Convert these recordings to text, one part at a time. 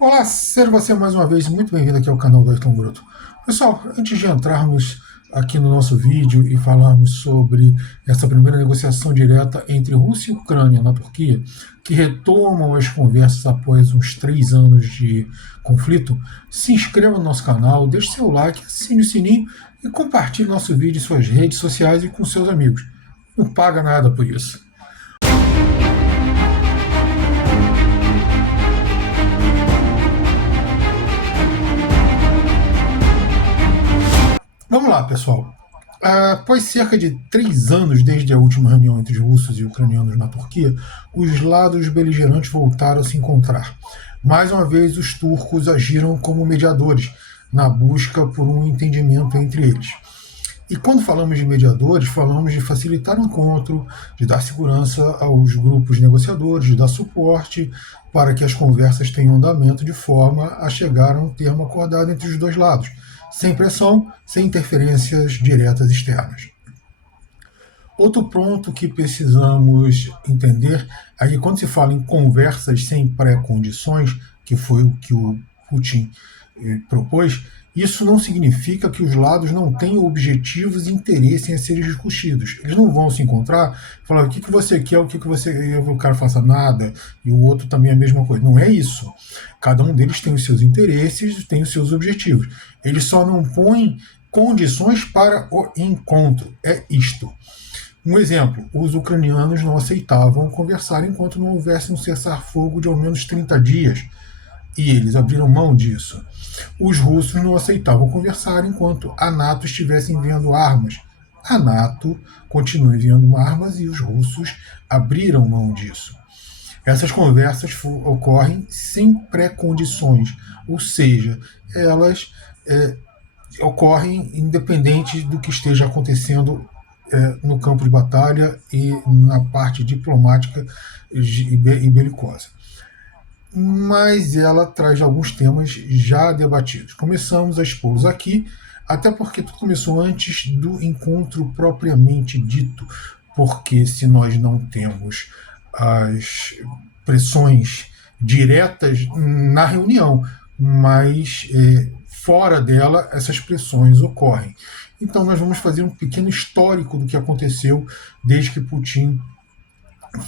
Olá, seja você mais uma vez muito bem-vindo aqui ao canal do Ayrton Bruto. Pessoal, antes de entrarmos aqui no nosso vídeo e falarmos sobre essa primeira negociação direta entre Rússia e Ucrânia na Turquia, que retomam as conversas após uns 3 anos de conflito, se inscreva no nosso canal, deixe seu like, assine o sininho e compartilhe nosso vídeo em suas redes sociais e com seus amigos. Não paga nada por isso. Vamos lá, pessoal. Após cerca de 3 anos desde a última reunião entre os russos e ucranianos na Turquia, os lados beligerantes voltaram a se encontrar. Mais uma vez, os turcos agiram como mediadores na busca por um entendimento entre eles. E quando falamos de mediadores, falamos de facilitar o encontro, de dar segurança aos grupos negociadores, de dar suporte para que as conversas tenham andamento de forma a chegar a um termo acordado entre os dois lados, sem pressão, sem interferências diretas externas. Outro ponto que precisamos entender é que quando se fala em conversas sem pré-condições, que foi o que o Putin propôs, isso não significa que os lados não tenham objetivos e interesse em serem discutidos. Eles não vão se encontrar e falar o que você quer, o que você quer, o cara faça nada e o outro também a mesma coisa. Não é isso. Cada um deles tem os seus interesses, tem os seus objetivos. Eles só não põem condições para o encontro. É isto. Um exemplo, os ucranianos não aceitavam conversar enquanto não houvesse um cessar-fogo de ao menos 30 dias. E eles abriram mão disso. Os russos não aceitavam conversar enquanto a NATO estivesse enviando armas. A NATO continua enviando armas e os russos abriram mão disso. Essas conversas ocorrem sem pré-condições, ou seja, elas ocorrem independente do que esteja acontecendo no campo de batalha e na parte diplomática e belicosa. Mas ela traz alguns temas já debatidos. Começamos a expô-los aqui, até porque tudo começou antes do encontro propriamente dito, porque se nós não temos as pressões diretas na reunião, mas fora dela essas pressões ocorrem. Então nós vamos fazer um pequeno histórico do que aconteceu desde que Putin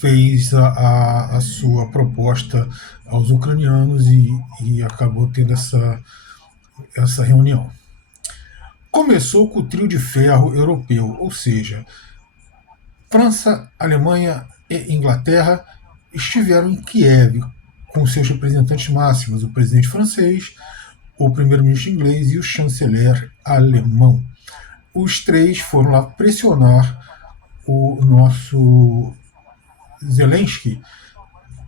fez a sua proposta aos ucranianos e acabou tendo essa reunião. Começou com o trio de ferro europeu, ou seja, França, Alemanha e Inglaterra estiveram em Kiev com seus representantes máximos, o presidente francês, o primeiro-ministro inglês e o chanceler alemão. Os três foram lá pressionar o nosso Zelensky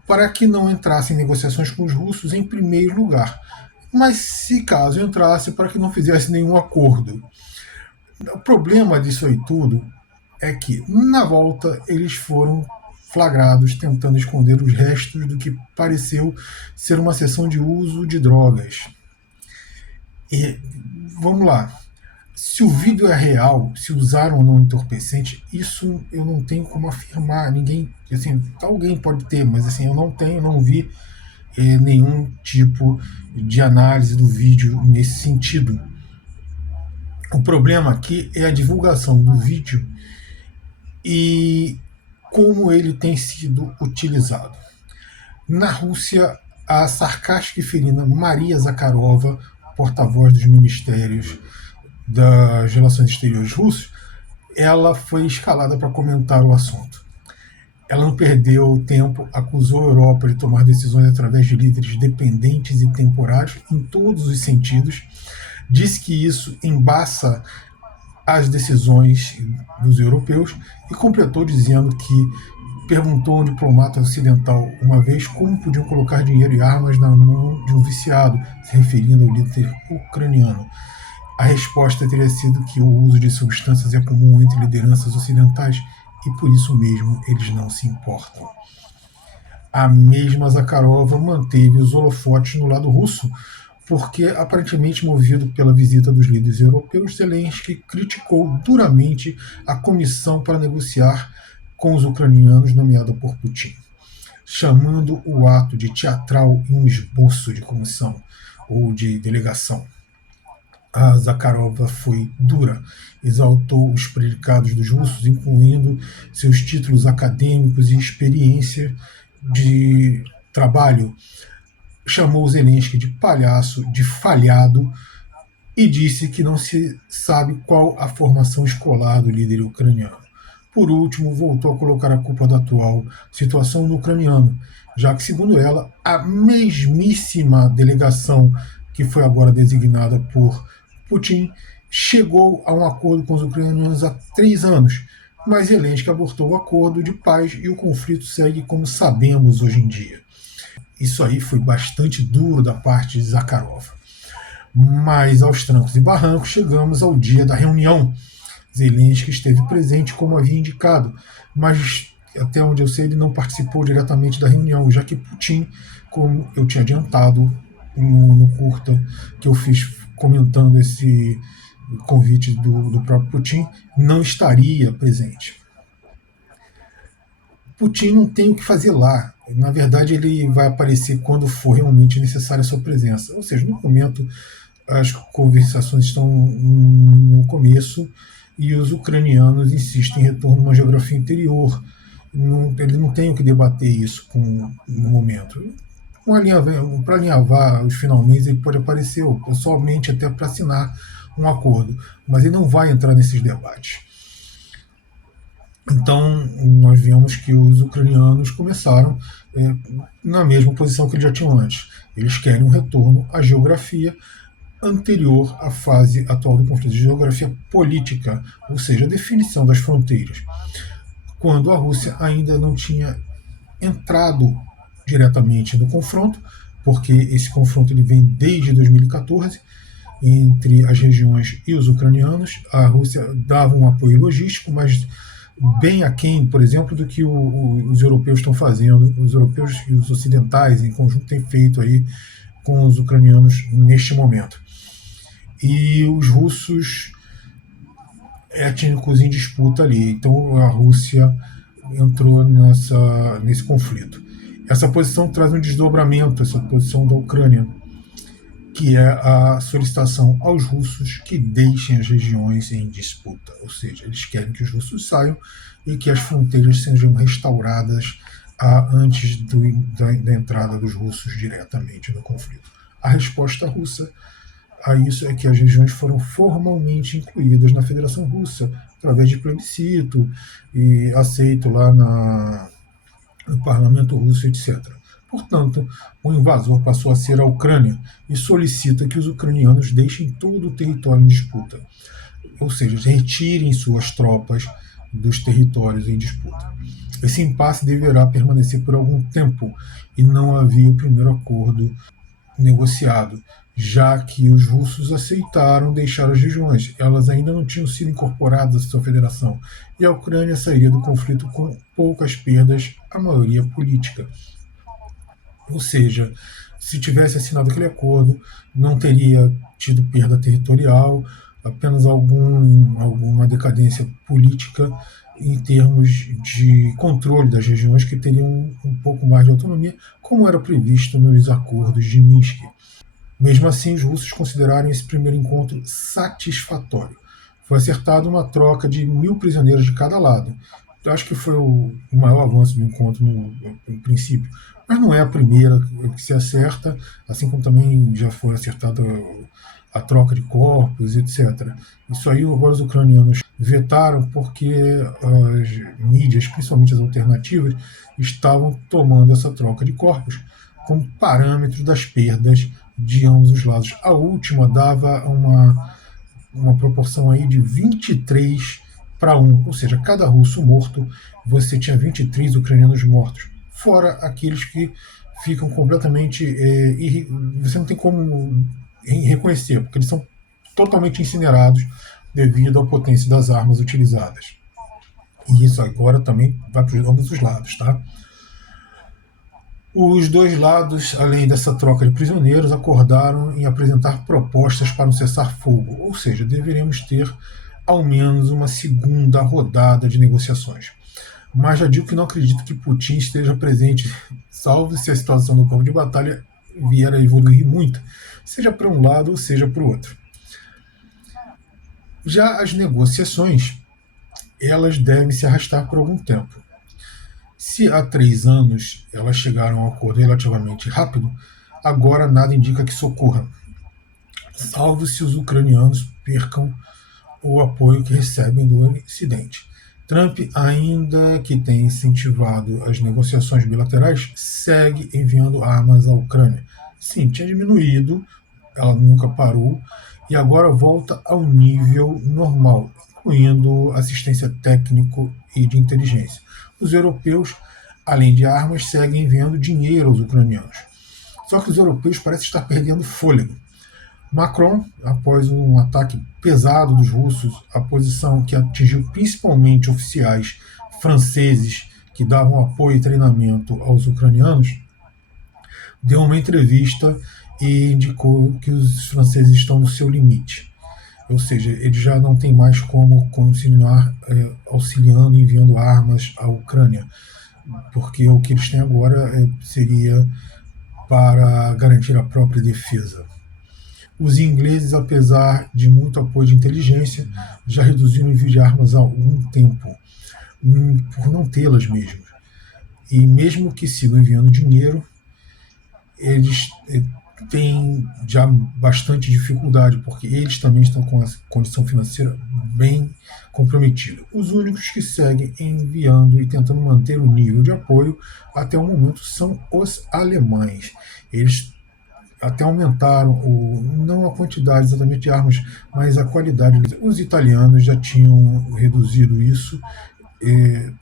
para que não entrasse em negociações com os russos em primeiro lugar, mas se caso entrasse, para que não fizesse nenhum acordo. O problema disso aí tudo é que, na volta, eles foram flagrados tentando esconder os restos do que pareceu ser uma sessão de uso de drogas. E vamos lá. Se o vídeo é real, se usaram ou não entorpecente, isso eu não tenho como afirmar. Ninguém, assim, alguém pode ter, mas assim, eu não tenho, não vi nenhum tipo de análise do vídeo nesse sentido. O problema aqui é a divulgação do vídeo e como ele tem sido utilizado. Na Rússia, a sarcástica e ferina Maria Zakharova, porta-voz dos ministérios das relações exteriores russos, ela foi escalada para comentar o assunto. Ela não perdeu tempo, acusou a Europa de tomar decisões através de líderes dependentes e temporários em todos os sentidos, disse que isso embaça as decisões dos europeus e completou dizendo que perguntou a um diplomata ocidental uma vez como podiam colocar dinheiro e armas na mão de um viciado, se referindo ao líder ucraniano. A resposta teria sido que o uso de substâncias é comum entre lideranças ocidentais e por isso mesmo eles não se importam. A mesma Zakharova manteve os holofotes no lado russo, porque, aparentemente movido pela visita dos líderes europeus, Zelensky criticou duramente a comissão para negociar com os ucranianos nomeada por Putin. chamando o ato de teatral e um esboço de comissão ou de delegação. A Zakharova foi dura, exaltou os predicados dos russos, incluindo seus títulos acadêmicos e experiência de trabalho. Chamou Zelensky de palhaço, de falhado, e disse que não se sabe qual a formação escolar do líder ucraniano. Por último, voltou a colocar a culpa da atual situação no ucraniano, já que, segundo ela, a mesmíssima delegação que foi agora designada por Putin chegou a um acordo com os ucranianos há 3 anos, mas Zelensky abortou o acordo de paz e o conflito segue como sabemos hoje em dia. Isso aí foi bastante duro da parte de Zakharov. Mas aos trancos e barrancos chegamos ao dia da reunião. Zelensky esteve presente como havia indicado, mas até onde eu sei ele não participou diretamente da reunião, já que Putin, como eu tinha adiantado no curta que eu fiz comentando esse convite do próprio Putin, não estaria presente. Putin não tem o que fazer lá. Na verdade, ele vai aparecer quando for realmente necessária a sua presença. Ou seja, no momento, as conversações estão no começo e os ucranianos insistem em retorno a uma geografia interior. Ele não tem o que debater isso no momento. Para alinhavar os finalmente, ele pode aparecer pessoalmente até para assinar um acordo, mas ele não vai entrar nesses debates. Então, nós vemos que os ucranianos começaram na mesma posição que eles já tinham antes. Eles querem um retorno à geografia anterior à fase atual do conflito, geografia política, ou seja, a definição das fronteiras, quando a Rússia ainda não tinha entrado diretamente no confronto, porque esse confronto ele vem desde 2014 entre as regiões e os ucranianos. A Rússia dava um apoio logístico, mas bem aquém, por exemplo, do que os europeus estão fazendo, os europeus e os ocidentais em conjunto têm feito aí com os ucranianos neste momento. E os russos étnicos em disputa ali. Então a Rússia entrou nesse conflito. Essa posição traz um desdobramento, essa posição da Ucrânia, que é a solicitação aos russos que deixem as regiões em disputa. Ou seja, eles querem que os russos saiam e que as fronteiras sejam restauradas antes da entrada dos russos diretamente no conflito. A resposta russa a isso é que as regiões foram formalmente incluídas na Federação Russa, através de plebiscito e aceito lá no parlamento russo, etc. Portanto, o invasor passou a ser a Ucrânia e solicita que os ucranianos deixem todo o território em disputa, ou seja, retirem suas tropas dos territórios em disputa. Esse impasse deverá permanecer por algum tempo e não havia o primeiro acordo negociado, já que os russos aceitaram deixar as regiões. Elas ainda não tinham sido incorporadas à sua federação, e a Ucrânia sairia do conflito com poucas perdas, a maioria política. Ou seja, se tivesse assinado aquele acordo, não teria tido perda territorial, apenas alguma decadência política em termos de controle das regiões que teriam um pouco mais de autonomia, como era previsto nos acordos de Minsk. Mesmo assim, os russos consideraram esse primeiro encontro satisfatório. Foi acertada uma troca de 1.000 prisioneiros de cada lado. Eu acho que foi o maior avanço do encontro no princípio. Mas não é a primeira que se acerta, assim como também já foi acertada a troca de corpos, etc. Isso aí agora os ucranianos vetaram porque as mídias, principalmente as alternativas, estavam tomando essa troca de corpos como parâmetro das perdas de ambos os lados. A última dava uma proporção aí de 23-1, ou seja, cada russo morto, você tinha 23 ucranianos mortos, fora aqueles que ficam completamente... você não tem como reconhecer, porque eles são totalmente incinerados devido à potência das armas utilizadas. E isso agora também vai para ambos os lados, tá? Os dois lados, além dessa troca de prisioneiros, acordaram em apresentar propostas para um cessar-fogo, ou seja, deveríamos ter ao menos uma segunda rodada de negociações. mas já digo que não acredito que Putin esteja presente, salvo se a situação no campo de batalha vier a evoluir muito, seja para um lado ou seja para o outro. Já as negociações, elas devem se arrastar por algum tempo. Se há 3 anos elas chegaram a um acordo relativamente rápido, agora nada indica que socorra, salvo se os ucranianos percam o apoio que recebem do Ocidente. Trump, ainda que tenha incentivado as negociações bilaterais, segue enviando armas à Ucrânia. Sim, tinha diminuído, ela nunca parou, e agora volta ao nível normal, incluindo assistência técnico e de inteligência. Os europeus, além de armas, seguem enviando dinheiro aos ucranianos. Só que os europeus parecem estar perdendo fôlego. Macron, após um ataque pesado dos russos, a posição que atingiu principalmente oficiais franceses que davam apoio e treinamento aos ucranianos, deu uma entrevista e indicou que os franceses estão no seu limite. Ou seja, eles já não têm mais como continuar auxiliando e enviando armas à Ucrânia, porque o que eles têm agora seria para garantir a própria defesa. Os ingleses, apesar de muito apoio de inteligência, já reduziram o envio de armas há algum tempo, por não tê-las mesmo. E mesmo que sigam enviando dinheiro, eles têm já bastante dificuldade, porque eles também estão com a condição financeira bem comprometida. Os únicos que seguem enviando e tentando manter o nível de apoio até o momento são os alemães. Eles até aumentaram não a quantidade exatamente de armas, mas a qualidade. Os italianos já tinham reduzido isso,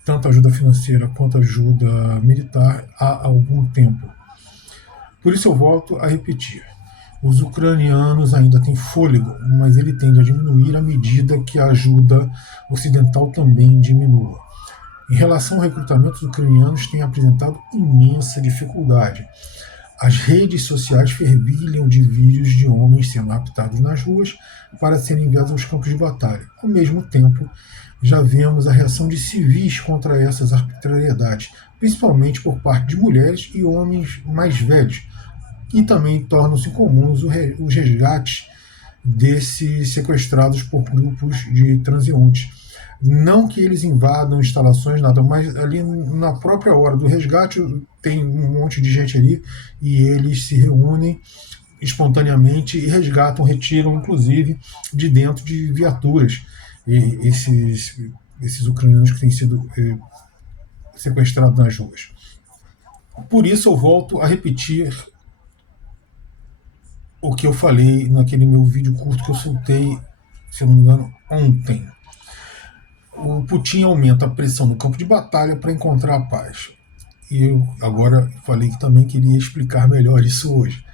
tanto ajuda financeira quanto ajuda militar, há algum tempo. Por isso eu volto a repetir. Os ucranianos ainda têm fôlego, mas ele tende a diminuir à medida que a ajuda ocidental também diminua. Em relação ao recrutamento, os ucranianos têm apresentado imensa dificuldade. As redes sociais fervilham de vídeos de homens sendo raptados nas ruas para serem enviados aos campos de batalha. Ao mesmo tempo, já vemos a reação de civis contra essas arbitrariedades, principalmente por parte de mulheres e homens mais velhos, e também tornam-se comuns os resgates desses sequestrados por grupos de transeuntes. Não que eles invadam instalações, nada, mas ali na própria hora do resgate tem um monte de gente ali e eles se reúnem espontaneamente e resgatam, retiram inclusive de dentro de viaturas esses ucranianos que têm sido sequestrados nas ruas. Por isso eu volto a repetir o que eu falei naquele meu vídeo curto que eu soltei, se eu não me engano, ontem. O Putin aumenta a pressão no campo de batalha para encontrar a paz. E eu agora falei que também queria explicar melhor isso hoje.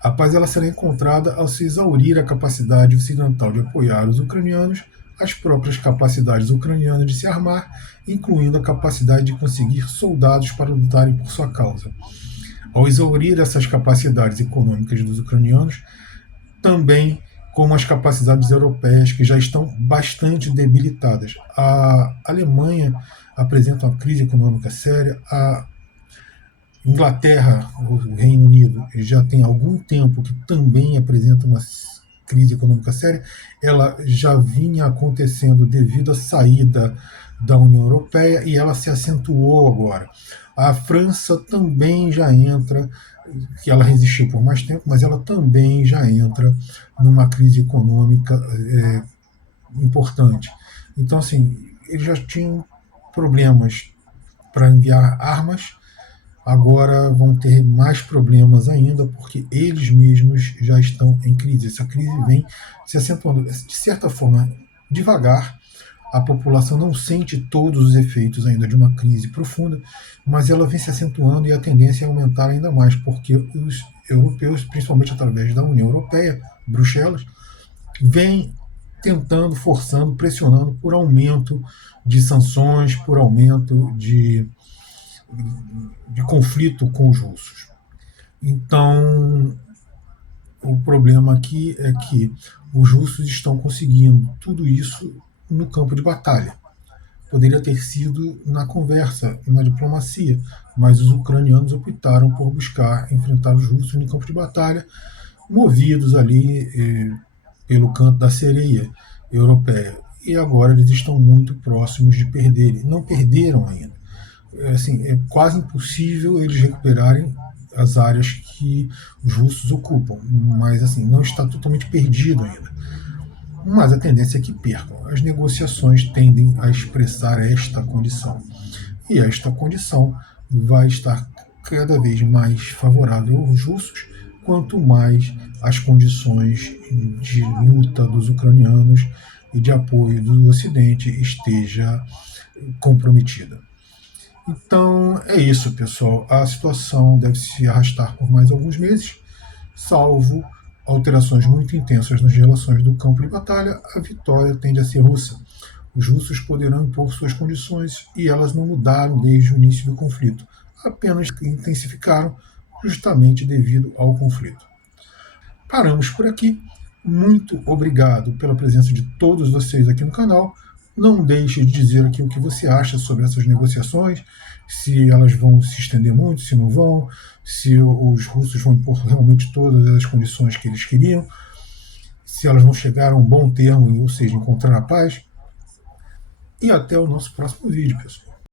A paz ela será encontrada ao se exaurir a capacidade ocidental de apoiar os ucranianos, as próprias capacidades ucranianas de se armar, incluindo a capacidade de conseguir soldados para lutarem por sua causa. Ao exaurir essas capacidades econômicas dos ucranianos, também como as capacidades europeias, que já estão bastante debilitadas. A Alemanha apresenta uma crise econômica séria, a Inglaterra, o Reino Unido, já tem algum tempo que também apresenta uma crise econômica séria. Ela já vinha acontecendo devido à saída da União Europeia e ela se acentuou agora. A França também já entra, que ela resistiu por mais tempo, mas ela também já entra numa crise econômica importante. Então, assim, eles já tinham problemas para enviar armas, agora vão ter mais problemas ainda, porque eles mesmos já estão em crise. Essa crise vem se acentuando, de certa forma, devagar. A população não sente todos os efeitos ainda de uma crise profunda, mas ela vem se acentuando e a tendência é aumentar ainda mais, porque os europeus, principalmente através da União Europeia, Bruxelas, vem tentando, forçando, pressionando por aumento de sanções, por aumento de conflito com os russos. Então, o problema aqui é que os russos estão conseguindo tudo isso no campo de batalha. poderia ter sido na conversa, na diplomacia, mas os ucranianos optaram por buscar enfrentar os russos no campo de batalha, movidos ali pelo canto da sereia europeia. E agora eles estão muito próximos de perderem. Não perderam ainda. Assim, é quase impossível eles recuperarem as áreas que os russos ocupam, mas assim, não está totalmente perdido ainda. Mas a tendência é que percam. As negociações tendem a expressar esta condição. E esta condição vai estar cada vez mais favorável aos russos, quanto mais as condições de luta dos ucranianos e de apoio do Ocidente esteja comprometida. Então é isso, pessoal. A situação deve se arrastar por mais alguns meses, salvo alterações muito intensas nas relações do campo de batalha, a vitória tende a ser russa. Os russos poderão impor suas condições e elas não mudaram desde o início do conflito, apenas intensificaram justamente devido ao conflito. Paramos por aqui. Muito obrigado pela presença de todos vocês aqui no canal. Não deixe de dizer aqui o que você acha sobre essas negociações, se elas vão se estender muito, se não vão, se os russos vão impor realmente todas as condições que eles queriam, se elas vão chegar a um bom termo, ou seja, encontrar a paz. E até o nosso próximo vídeo, pessoal.